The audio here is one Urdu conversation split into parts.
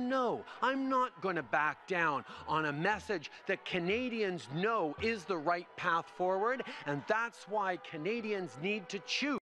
No, I'm not going to back down on a message that Canadians know is the right path forward, and that's why Canadians need to choose.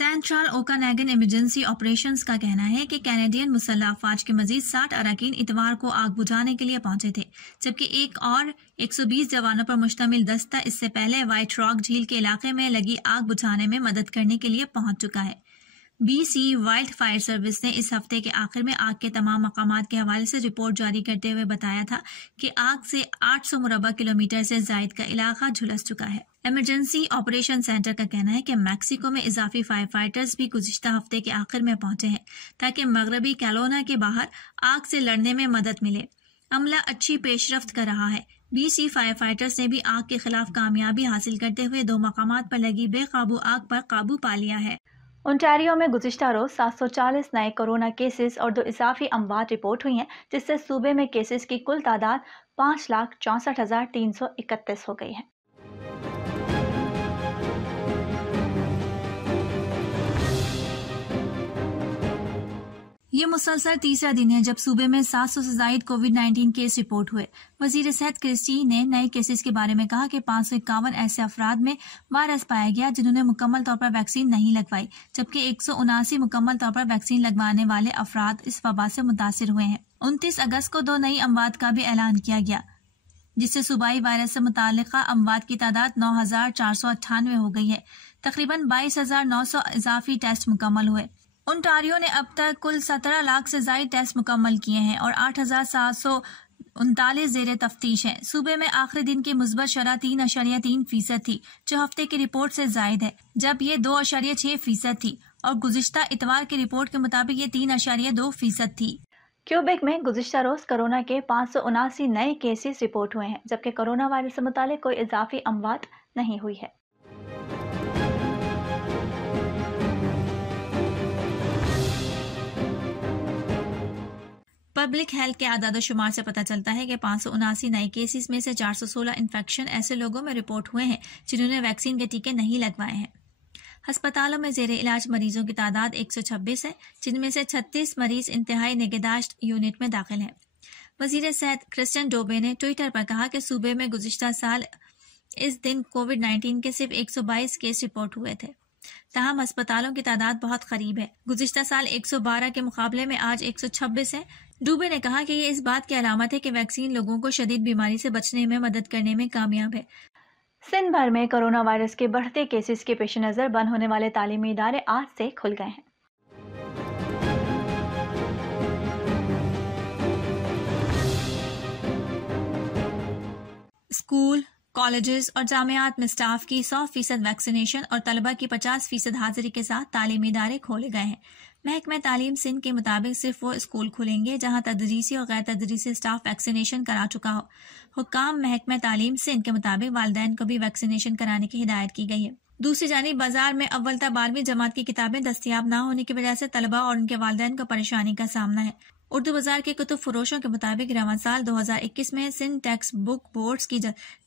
Central Okanagan emergency operations کا کہنا ہے کہ کینیڈین مسلح افواج کے مزید 60 اراکین اتوار کو آگ بجھانے کے لیے پہنچے تھے، جبکہ ایک اور 120 جوانوں پر مشتمل دستہ اس سے پہلے وائٹ راک جھیل کے علاقے میں لگی آگ بجھانے میں مدد کرنے کے لیے پہنچ چکا ہے۔ بی سی وائلڈ فائر سروس نے اس ہفتے کے آخر میں آگ کے تمام مقامات کے حوالے سے رپورٹ جاری کرتے ہوئے بتایا تھا کہ آگ سے 800 مربع کلومیٹر سے زائد کا علاقہ جھلس چکا ہے۔ ایمرجنسی آپریشن سینٹر کا کہنا ہے کہ میکسیکو میں اضافی فائر فائٹرز بھی گزشتہ ہفتے کے آخر میں پہنچے ہیں تاکہ مغربی کیلونا کے باہر آگ سے لڑنے میں مدد ملے۔ عملہ اچھی پیش رفت کر رہا ہے۔ بی سی فائر فائٹرز نے بھی آگ کے خلاف کامیابی حاصل کرتے ہوئے 2 مقامات پر لگی بے قابو آگ پر قابو پا لیا ہے۔ اونٹاریو میں گزشتہ روز 740 نئے کورونا کیسز اور 2 اضافی اموات رپورٹ ہوئی ہیں، جس سے صوبے میں کیسز کی کل تعداد 5,64,331 ہو گئی ہے۔ یہ مسلسل تیسرا دن ہے جب صوبے میں 700 سے زائد کووڈ-19 کیس رپورٹ ہوئے۔ وزیر صحت کرسٹی نے نئے کیسز کے بارے میں کہا کہ 551 ایسے افراد میں وائرس پایا گیا جنہوں نے مکمل طور پر ویکسین نہیں لگوائی، جبکہ 179 مکمل طور پر ویکسین لگوانے والے افراد اس وبا سے متاثر ہوئے ہیں۔ 29 اگست کو 2 نئی اموات کا بھی اعلان کیا گیا، جس سے صوبائی وائرس سے متعلقہ اموات کی تعداد 9,498 ہو گئی ہے۔ تقریباً 22,900 اضافی ٹیسٹ مکمل ہوئے۔ اونٹاریو نے اب تک کل 17 لاکھ سے زائد ٹیسٹ مکمل کیے ہیں اور 8,739 زیر تفتیش ہیں۔ صوبے میں آخری دن کی مثبت شرح 3.3% تھی، جو ہفتے کی رپورٹ سے زائد ہے، جب یہ 2.6% تھی، اور گزشتہ اتوار کی رپورٹ کے مطابق یہ 3.2% تھی۔ کیوبیک میں گزشتہ روز کورونا کے 579 نئے کیسز رپورٹ ہوئے ہیں، جبکہ کورونا وائرس سے متعلق کوئی اضافی اموات نہیں ہوئی ہے۔ پبلک ہیلتھ کے اعداد و شمار سے پتہ چلتا ہے کہ 579 نئے کیسز میں سے 416 انفیکشن ایسے لوگوں میں رپورٹ ہوئے ہیں جنہوں نے ویکسین کے ٹیکے نہیں لگوائے ہیں۔ ہسپتالوں میں زیر علاج مریضوں کی تعداد 126 ہے، جن میں سے 36 مریض انتہائی نگہداشت یونٹ میں داخل ہیں۔ وزیر صحت کرسٹن ڈوبے نے ٹویٹر پر کہا کہ صوبے میں گزشتہ سال اس دن کووڈ-19 کے صرف 122 کیس رپورٹ ہوئے تھے، تاہم ہسپتالوں کی تعداد بہت قریب ہے۔ گزشتہ سال 112 کے مقابلے میں آج 126 ہے۔ ڈوبے نے کہا کہ یہ اس بات کی علامت ہے کہ ویکسین لوگوں کو شدید بیماری سے بچنے میں مدد کرنے میں کامیاب ہے۔ سندھ بھر میں کورونا وائرس کے بڑھتے کیسز کے پیش نظر بند ہونے والے تعلیمی ادارے آج سے کھل گئے ہیں۔ اسکول، کالجز اور جامعات میں سٹاف کی 100% ویکسینیشن اور طلبہ کی 50% حاضری کے ساتھ تعلیمی ادارے کھولے گئے ہیں۔ محکمہ تعلیم سندھ کے مطابق صرف وہ اسکول کھلیں گے جہاں تدریسی اور غیر تدریسی سٹاف ویکسینیشن کرا چکا ہو۔ حکام محکمہ تعلیم سندھ کے مطابق والدین کو بھی ویکسینیشن کرانے کی ہدایت کی گئی ہے۔ دوسری جانب بازار میں اول تا 12ویں جماعت کی کتابیں دستیاب نہ ہونے کی وجہ سے طلبہ اور ان کے والدین کو پریشانی کا سامنا ہے۔ اردو بازار کے کتب فروشوں کے مطابق رواں سال 2021 میں سندھ ٹیکسٹ بک بورڈز کی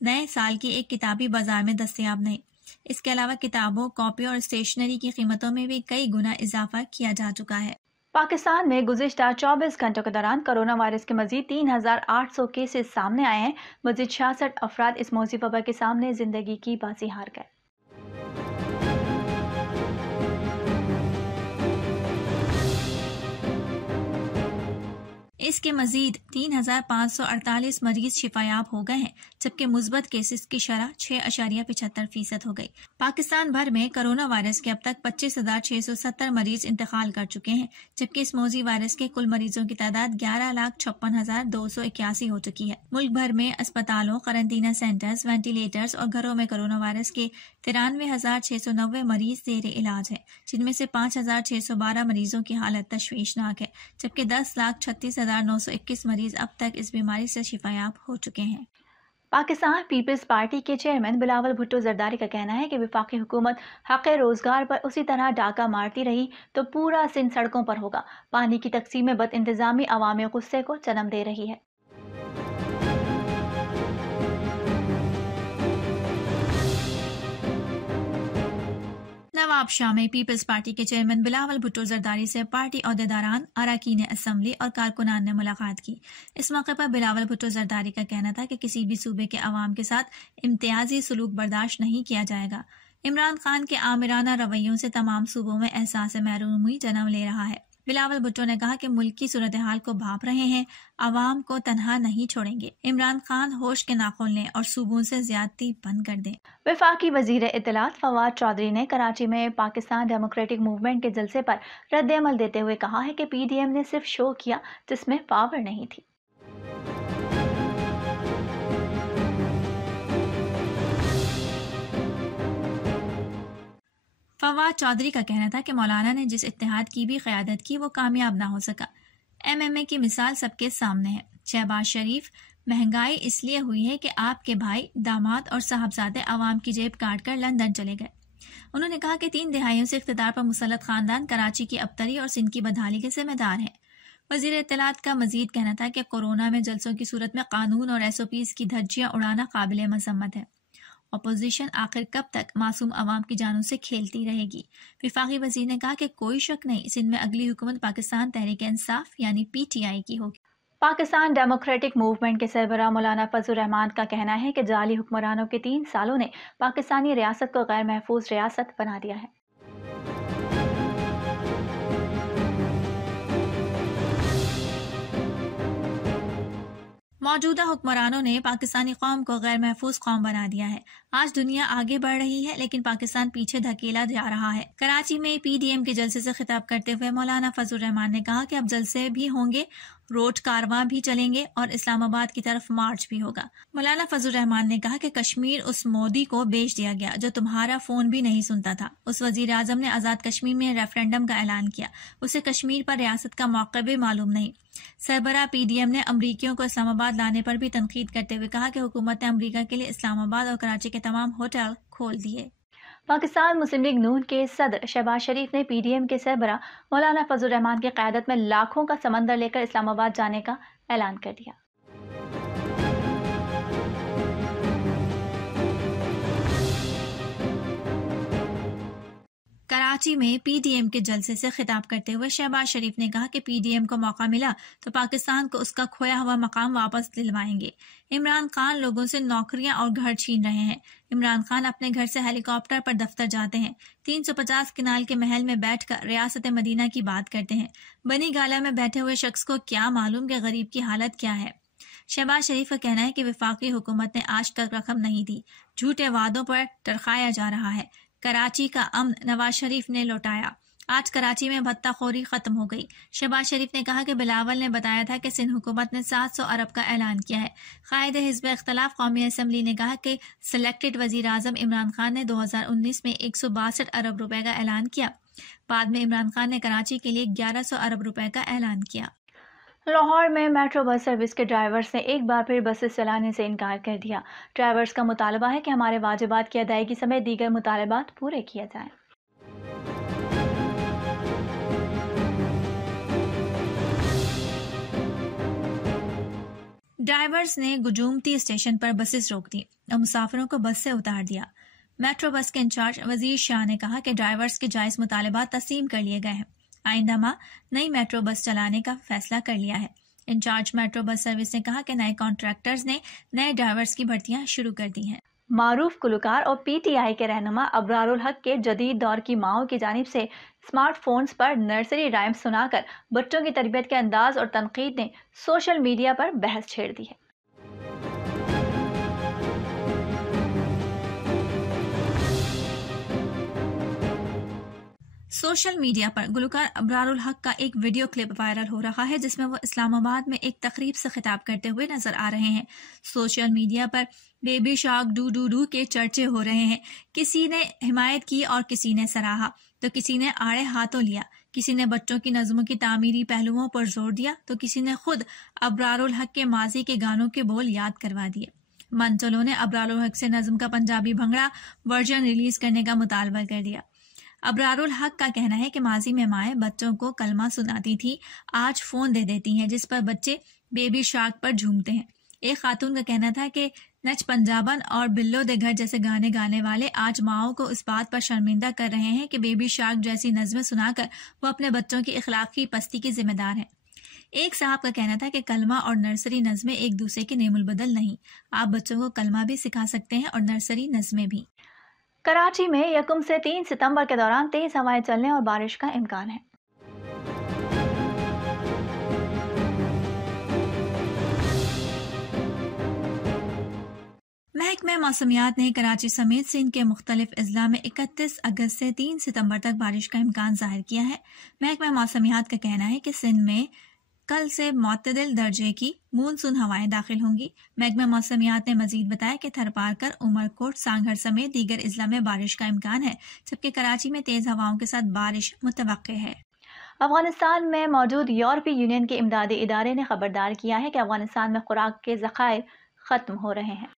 نئے سال کی ایک کتاب بھی بازار میں دستیاب نہیں۔ اس کے علاوہ کتابوں، کاپی اور اسٹیشنری کی قیمتوں میں بھی کئی گنا اضافہ کیا جا چکا ہے۔ پاکستان میں گزشتہ 24 گھنٹوں کے دوران کرونا وائرس کے مزید 3,800 کیسز سامنے آئے ہیں۔ مزید 66 افراد اس موذی وبا کے سامنے زندگی کی بازی ہار گئے۔ اس کے مزید 3,548 مریض شفایاب ہو گئے ہیں، جبکہ مثبت کیسز کی شرح 6.75% ہو گئی۔ پاکستان بھر میں کرونا وائرس کے اب تک 25,670 مریض انتقال کر چکے ہیں، جبکہ اس موذی وائرس کے کل مریضوں کی تعداد 11,56,281 ہو چکی ہے۔ ملک بھر میں اسپتالوں، قرنطینہ سینٹرز، وینٹیلیٹرز اور گھروں میں کرونا وائرس کے 93,690 مریض زیر علاج ہیں، جن میں سے 5,612 مریضوں کی حالت تشویشناک ہے، جبکہ 10,36,921 مریض اب تک اس بیماری سے شفایاب ہو چکے ہیں۔ پاکستان پیپلز پارٹی کے چیئرمین بلاول بھٹو زرداری کا کہنا ہے کہ وفاقی حکومت حق روزگار پر اسی طرح ڈاکہ مارتی رہی تو پورا سندھ سڑکوں پر ہوگا۔ پانی کی تقسیم میں بد انتظامی عوامی غصے کو جنم دے رہی ہے۔ نواب شاہ میں پیپلز پارٹی کے چیئرمین بلاول بھٹو زرداری سے پارٹی عہدیداران، اراکین اسمبلی اور کارکنان نے ملاقات کی۔ اس موقع پر بلاول بھٹو زرداری کا کہنا تھا کہ کسی بھی صوبے کے عوام کے ساتھ امتیازی سلوک برداشت نہیں کیا جائے گا۔ عمران خان کے آمرانہ رویوں سے تمام صوبوں میں احساس محرومی جنم لے رہا ہے۔ بلاول بھٹو نے کہا کہ ملک کی صورتحال کو بھانپ رہے ہیں، عوام کو تنہا نہیں چھوڑیں گے۔ عمران خان ہوش کے ناخن لیں اور صوبوں سے زیادتی بند کر دیں۔ وفاقی وزیر اطلاعات فواد چودھری نے کراچی میں پاکستان ڈیموکریٹک موومنٹ کے جلسے پر رد عمل دیتے ہوئے کہا ہے کہ پی ڈی ایم نے صرف شو کیا جس میں پاور نہیں تھی۔ فواد چودھری کا کہنا تھا کہ مولانا نے جس اتحاد کی بھی قیادت کی وہ کامیاب نہ ہو سکا۔ ایم ایم اے کی مثال سب کے سامنے ہے۔ شہباز شریف، مہنگائی اس لیے ہوئی ہے کہ آپ کے بھائی، داماد اور صاحبزادے عوام کی جیب کاٹ کر لندن چلے گئے۔ انہوں نے کہا کہ 3 دہائیوں سے اقتدار پر مسلط خاندان کراچی کی ابتری اور سندھ کی بدحالی کے ذمہ دار ہیں۔ وزیر اطلاعات کا مزید کہنا تھا کہ کورونا میں جلسوں کی صورت میں قانون اور ایس او پیز کی دھجیاں اڑانا قابل مذمت ہے۔ اپوزیشن آخر کب تک معصوم عوام کی جانوں سے کھیلتی رہے گی؟ وفاقی وزیر نے کہا کہ کوئی شک نہیں، سندھ میں اگلی حکومت پاکستان تحریک انصاف یعنی پی ٹی آئی کی ہوگی۔ پاکستان ڈیموکریٹک موومنٹ کے سربراہ مولانا فضل الرحمان کا کہنا ہے کہ جعلی حکمرانوں کے 3 سالوں نے پاکستانی ریاست کو غیر محفوظ ریاست بنا دیا ہے۔ موجودہ حکمرانوں نے پاکستانی قوم کو غیر محفوظ قوم بنا دیا ہے۔ آج دنیا آگے بڑھ رہی ہے لیکن پاکستان پیچھے دھکیلا جا رہا ہے۔ کراچی میں پی ڈی ایم کے جلسے سے خطاب کرتے ہوئے مولانا فضل الرحمان نے کہا کہ اب جلسے بھی ہوں گے، روڈ کارواں بھی چلیں گے اور اسلام آباد کی طرف مارچ بھی ہوگا۔ مولانا فضل الرحمان نے کہا کہ کشمیر اس مودی کو بیچ دیا گیا جو تمہارا فون بھی نہیں سنتا تھا۔ اس وزیر اعظم نے آزاد کشمیر میں ریفرنڈم کا اعلان کیا، اسے کشمیر پر ریاست کا موقع بھی معلوم نہیں۔ سربراہ پی ڈی ایم نے امریکیوں کو اسلام آباد لانے پر بھی تنقید کرتے ہوئے کہا کہ حکومت نے امریکہ کے لیے اسلام آباد اور کراچی کے تمام ہوٹل کھول دیے۔ پاکستان مسلم لیگ نون کے صدر شہباز شریف نے پی ڈی ایم کے سربراہ مولانا فضل الرحمان کی قیادت میں لاکھوں کا سمندر لے کر اسلام آباد جانے کا اعلان کر دیا۔ کراچی میں پی ڈی ایم کے جلسے سے خطاب کرتے ہوئے شہباز شریف نے کہا کہ پی ڈی ایم کو موقع ملا تو پاکستان کو اس کا کھویا ہوا مقام واپس دلوائیں گے۔ عمران خان لوگوں سے نوکریاں اور گھر چھین رہے ہیں۔ عمران خان اپنے گھر سے ہیلی کاپٹر پر دفتر جاتے ہیں، 350 کنال کے محل میں بیٹھ کر ریاست مدینہ کی بات کرتے ہیں۔ بنی گالہ میں بیٹھے ہوئے شخص کو کیا معلوم کہ غریب کی حالت کیا ہے؟ شہباز شریف کا کہنا ہے کہ وفاقی حکومت نے آج تک رقم نہیں دی، جھوٹے وعدوں پر ٹرخایا جا رہا ہے۔ کراچی کا امن نواز شریف نے لوٹایا، آج کراچی میں بھتہ خوری ختم ہو گئی۔ شہباز شریف نے کہا کہ بلاول نے بتایا تھا کہ سندھ حکومت نے 700 ارب کا اعلان کیا ہے۔ قائد حزب اختلاف قومی اسمبلی نے کہا کہ سلیکٹڈ وزیر اعظم عمران خان نے 2019 میں 162 ارب روپے کا اعلان کیا۔ بعد میں عمران خان نے کراچی کے لیے 1100 ارب روپے کا اعلان کیا۔ لاہور میں میٹرو بس سروس کے ڈرائیورز نے ایک بار پھر بسیں چلانے سے انکار کر دیا۔ ڈرائیورز کا مطالبہ ہے کہ ہمارے واجبات کی ادائیگی سمیت دیگر مطالبات پورے کیے جائیں۔ ڈرائیورز نے گجومتی اسٹیشن پر بسیں روک دیں اور مسافروں کو بس سے اتار دیا۔ میٹرو بس کے انچارج وزیر شاہ نے کہا کہ ڈرائیورز کے جائز مطالبات تسلیم کر لیے گئے ہیں، آئندہ ماہ نئی میٹرو بس چلانے کا فیصلہ کر لیا ہے۔ انچارج میٹرو بس سروس نے کہا کہ نئے کانٹریکٹرز نے نئے ڈرائیورز کی بھرتیاں شروع کر دی ہیں۔ معروف گلوکار اور پی ٹی آئی کے رہنما ابرار الحق کے جدید دور کی ماؤں کی جانب سے اسمارٹ فونز پر نرسری رائم سنا کر بچوں کی تربیت کے انداز اور تنقید نے سوشل میڈیا پر بحث چھیڑ دی ہے۔ سوشل میڈیا پر گلوکار ابرار الحق کا ایک ویڈیو کلپ وائرل ہو رہا ہے جس میں وہ اسلام آباد میں ایک تقریب سے خطاب کرتے ہوئے نظر آ رہے ہیں۔ Social media per baby shark do do do کے چرچے ہو رہے ہیں۔ کسی نے حمایت کی اور کسی نے سراہا تو کسی نے آڑے ہاتھوں لیا، کسی نے بچوں کی نظموں کی تعمیری پہلوؤں پر زور دیا تو کسی نے خود ابرار الحق کے ماضی کے گانوں کے بول یاد کروا دیے۔ منچلوں نے ابرار الحق سے نظم کا پنجابی بھنگڑا ورژن ریلیز کرنے کا مطالبہ کر دیا۔ ابرار الحق کا کہنا ہے کہ ماضی میں مائیں بچوں کو کلمہ سناتی تھی، آج فون دے دیتی ہیں جس پر بچے بیبی شارک پر جھومتے ہیں۔ ایک خاتون کا کہنا تھا کہ نچ پنجابن اور بلو دے گھر جیسے گانے گانے والے آج ماؤں کو اس بات پر شرمندہ کر رہے ہیں کہ بیبی شارک جیسی نظمیں سنا کر وہ اپنے بچوں کی اخلاقی پستی کی ذمہ دار ہیں۔ ایک صاحب کا کہنا تھا کہ کلمہ اور نرسری نظمیں ایک دوسرے کے نیم البدل نہیں، آپ بچوں کو کلمہ بھی سکھا سکتے ہیں اور نرسری نظمیں بھی۔ کراچی میں 1 سے 3 ستمبر کے دوران تیز ہوائیں چلنے اور بارش کا امکان ہے۔ محکمہ موسمیات نے کراچی سمیت سندھ کے مختلف اضلاع میں 31 اگست سے 3 ستمبر تک بارش کا امکان ظاہر کیا ہے۔ محکمہ موسمیات کا کہنا ہے کہ سندھ میں کل سے معتدل درجے کی مونسون ہوائیں داخل ہوں گی۔ محکمہ موسمیات نے مزید بتایا کہ تھرپارکر، عمرکوٹ، سانگھر سمیت دیگر اضلاع میں بارش کا امکان ہے، جبکہ کراچی میں تیز ہواؤں کے ساتھ بارش متوقع ہے۔ افغانستان میں موجود یورپی یونین کے امدادی ادارے نے خبردار کیا ہے کہ افغانستان میں خوراک کے ذخائر ختم ہو رہے ہیں۔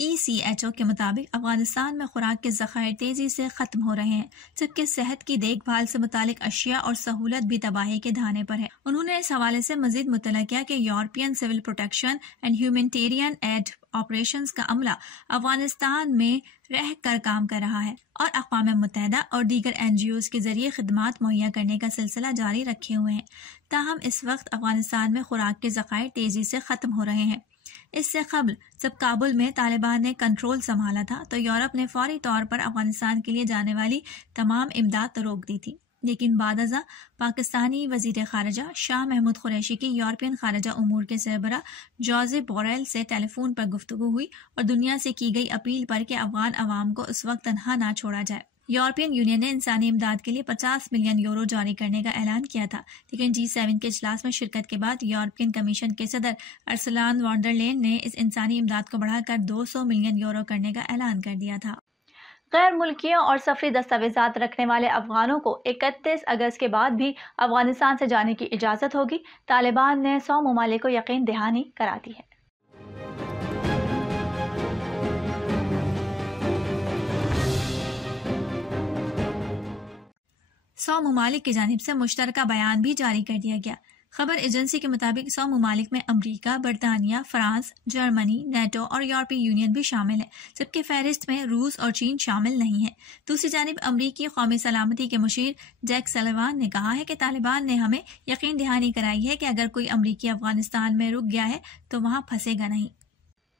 ECHO کے مطابق افغانستان میں خوراک کے ذخائر تیزی سے ختم ہو رہے ہیں، جبکہ صحت کی دیکھ بھال سے متعلق اشیاء اور سہولت بھی تباہی کے دھانے پر ہے۔ انہوں نے اس حوالے سے مزید مطلع کیا کہ European civil protection and humanitarian aid operations کا عملہ افغانستان میں رہ کر کام کر رہا ہے اور اقوام متحدہ اور دیگر NGOs کے ذریعے خدمات مہیا کرنے کا سلسلہ جاری رکھے ہوئے ہیں۔ تاہم اس وقت افغانستان میں خوراک کے ذخائر تیزی سے ختم ہو رہے ہیں۔ اس سے قبل جب کابل میں طالبان نے کنٹرول سنبھالا تھا تو یورپ نے فوری طور پر افغانستان کے لیے جانے والی تمام امداد روک دی تھی، لیکن بعد ازاں پاکستانی وزیر خارجہ شاہ محمود قریشی کی یورپین خارجہ امور کے سربراہ جوزپ بوریل سے ٹیلی فون پر گفتگو ہوئی اور دنیا سے کی گئی اپیل پر کہ افغان عوام کو اس وقت تنہا نہ چھوڑا جائے۔ یورپین یونین نے انسانی امداد کے لیے 50 ملین یورو جاری کرنے کا اعلان کیا تھا، لیکن G7 کے اجلاس میں شرکت کے بعد یورپین کمیشن کے صدر ارسلان وان ڈر لین نے اس انسانی امداد کو بڑھا کر 200 ملین یورو کرنے کا اعلان کر دیا تھا۔ غیر ملکیوں اور سفری دستاویزات رکھنے والے افغانوں کو 31 اگست کے بعد بھی افغانستان سے جانے کی اجازت ہوگی۔ طالبان نے 100 ممالک کو یقین دہانی کرا دی ہے۔ 100 ممالک کی جانب سے مشترکہ بیان بھی جاری کر دیا گیا۔ خبر ایجنسی کے مطابق 100 ممالک میں امریکہ، برطانیہ، فرانس، جرمنی، نیٹو اور یورپی یونین بھی شامل ہے، جبکہ فہرست میں روس اور چین شامل نہیں ہیں۔ دوسری جانب امریکی قومی سلامتی کے مشیر جیک سلیوان نے کہا ہے کہ طالبان نے ہمیں یقین دہانی کرائی ہے کہ اگر کوئی امریکی افغانستان میں رک گیا ہے تو وہاں پھنسے گا نہیں۔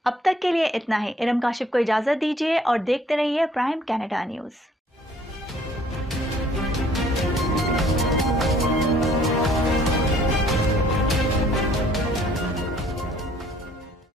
اب تک کے لیے اتنا ہی۔ ارم کاشف کو اجازت دیجیے اور دیکھتے رہیے پرائم کینیڈا نیوز۔